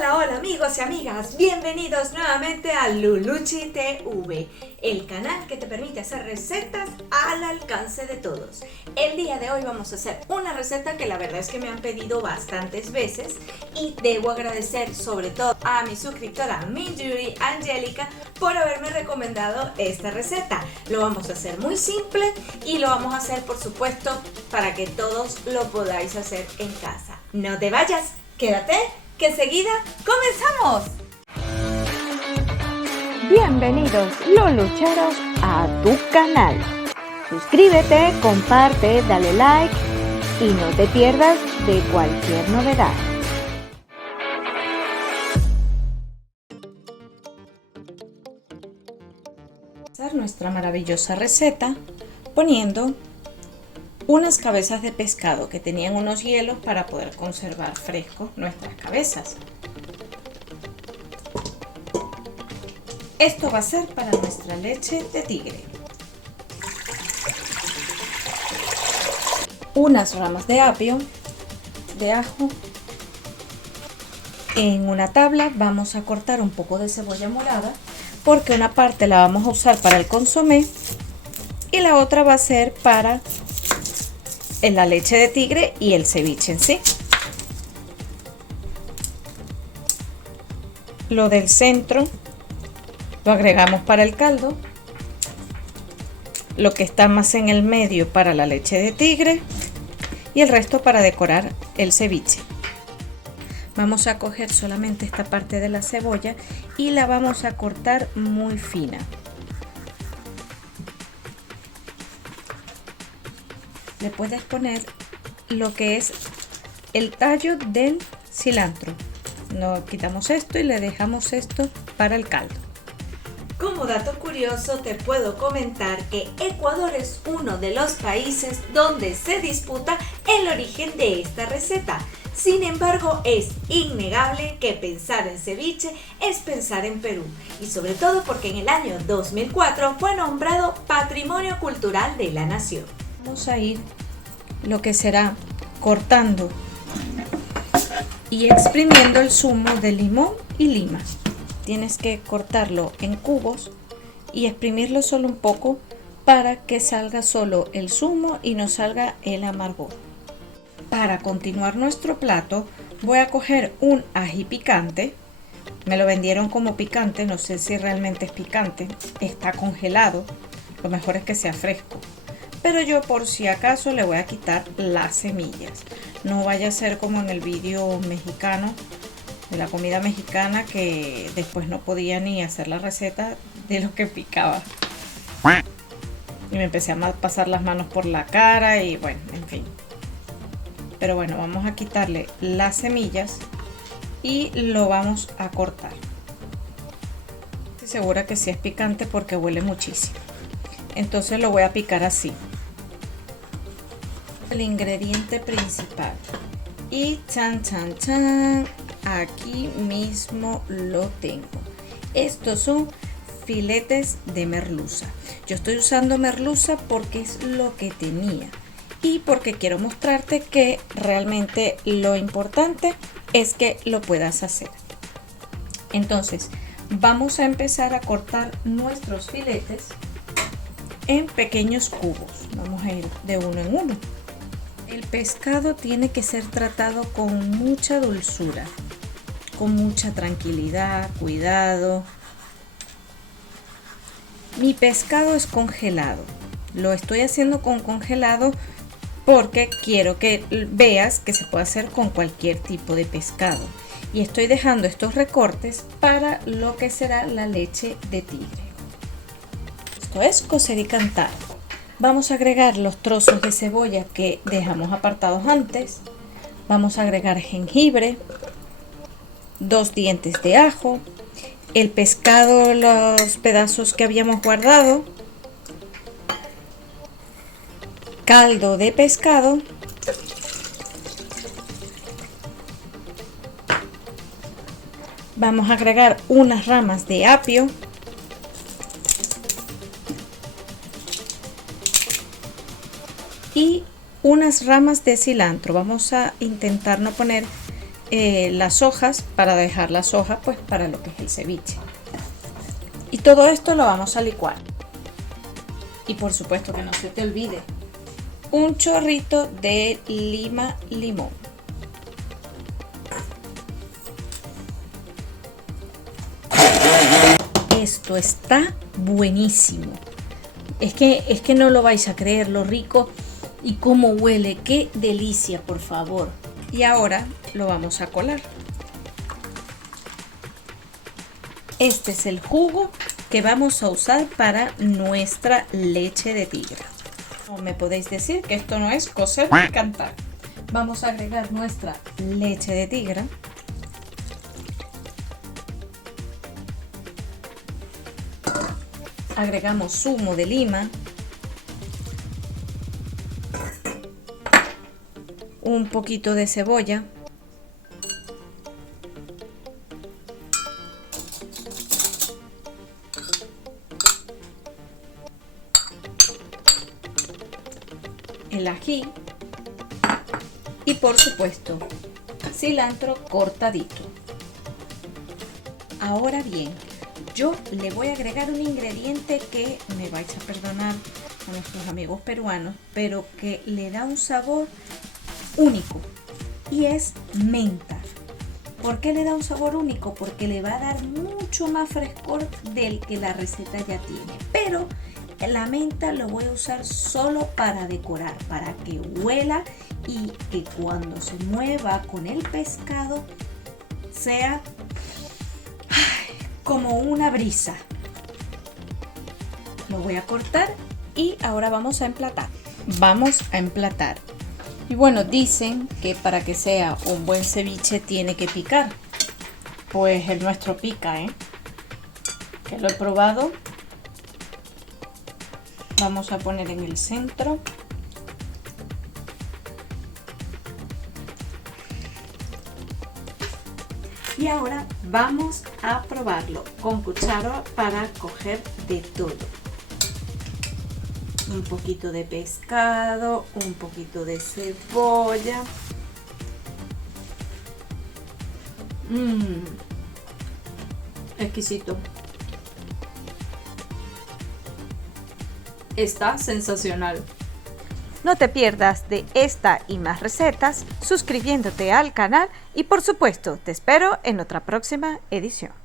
Hola, hola amigos y amigas, bienvenidos nuevamente a Luluchi TV, el canal que te permite hacer recetas al alcance de todos. El día de hoy vamos a hacer una receta que la verdad es que me han pedido bastantes veces y debo agradecer sobre todo a mi suscriptora Minjuri Angélica por haberme recomendado esta receta. Lo vamos a hacer muy simple y lo vamos a hacer por supuesto para que todos lo podáis hacer en casa. No te vayas, quédate que enseguida comenzamos. Bienvenidos Lulucheros a tu canal. Suscríbete, comparte, dale like y no te pierdas de cualquier novedad. Empezar nuestra maravillosa receta poniendo unas cabezas de pescado que tenían unos hielos para poder conservar frescos nuestras cabezas. Esto va a ser para nuestra leche de tigre. Unas ramas de apio, de ajo. En una tabla vamos a cortar un poco de cebolla morada porque una parte la vamos a usar para el consomé y la otra va a ser para la leche de tigre y el ceviche en sí. Lo del centro lo agregamos para el caldo, lo que está más en el medio para la leche de tigre y el resto para decorar el ceviche. Vamos a coger solamente esta parte de la cebolla y la vamos a cortar muy fina. Le puedes poner lo que es el tallo del cilantro. Nos quitamos esto y le dejamos esto para el caldo. Como dato curioso te puedo comentar que Ecuador es uno de los países donde se disputa el origen de esta receta. Sin embargo, es innegable que pensar en ceviche es pensar en Perú, y sobre todo porque en el año 2004 fue nombrado Patrimonio Cultural de la Nación. Vamos a ir lo que será cortando y exprimiendo el zumo de limón y lima. Tienes que cortarlo en cubos y exprimirlo solo un poco para que salga solo el zumo y no salga el amargor. Para continuar nuestro plato voy a coger un ají picante. Me lo vendieron como picante, no sé si realmente es picante, está congelado, lo mejor es que sea fresco. Pero yo por si acaso le voy a quitar las semillas. No vaya a ser como en el vídeo mexicano de la comida mexicana, que después no podía ni hacer la receta de lo que picaba. Y me empecé a pasar las manos por la cara y bueno, en fin. Pero bueno, vamos a quitarle las semillas y lo vamos a cortar. Estoy segura que sí es picante porque huele muchísimo. Entonces lo voy a picar así. El ingrediente principal. Y chan chan chan, aquí mismo lo tengo. Estos son filetes de merluza. Yo estoy usando merluza porque es lo que tenía y porque quiero mostrarte que realmente lo importante es que lo puedas hacer. Entonces vamos a empezar a cortar nuestros filetes en pequeños cubos. Vamos a ir de uno en uno. El pescado tiene que ser tratado con mucha dulzura, con mucha tranquilidad, cuidado. Mi pescado es congelado. Lo estoy haciendo con congelado porque quiero que veas que se puede hacer con cualquier tipo de pescado. Y estoy dejando estos recortes para lo que será la leche de tigre. Esto es cocer y cantar. Vamos a agregar los trozos de cebolla que dejamos apartados antes. Vamos a agregar jengibre, 2 dientes de ajo, el pescado, los pedazos que habíamos guardado, caldo de pescado, vamos a agregar unas ramas de apio, y unas ramas de cilantro. Vamos a intentar no poner las hojas para dejar las hojas pues para lo que es el ceviche. Y todo esto lo vamos a licuar. Y por supuesto que no se te olvide un chorrito de lima limón. Esto está buenísimo. Es que no lo vais a creer lo rico y cómo huele. ¡Qué delicia, por favor! Y ahora lo vamos a colar. Este es el jugo que vamos a usar para nuestra leche de tigre. No me podéis decir que esto no es coser y cantar. Vamos a agregar nuestra leche de tigre. Agregamos zumo de lima, un poquito de cebolla, el ají y por supuesto cilantro cortadito. Ahora bien, yo le voy a agregar un ingrediente que me vais a perdonar a nuestros amigos peruanos, pero que le da un sabor único y es menta. ¿Por qué le da un sabor único? Porque le va a dar mucho más frescor del que la receta ya tiene. Pero la menta lo voy a usar solo para decorar, para que huela y que cuando se mueva con el pescado sea como una brisa. Lo voy a cortar y ahora vamos a emplatar. Vamos a emplatar. Y bueno, dicen que para que sea un buen ceviche tiene que picar. Pues el nuestro pica, que lo he probado. Vamos a poner en el centro. Y ahora vamos a probarlo con cuchara para coger de todo. Un poquito de pescado, un poquito de cebolla. Exquisito. Está sensacional. No te pierdas de esta y más recetas suscribiéndote al canal y por supuesto te espero en otra próxima edición.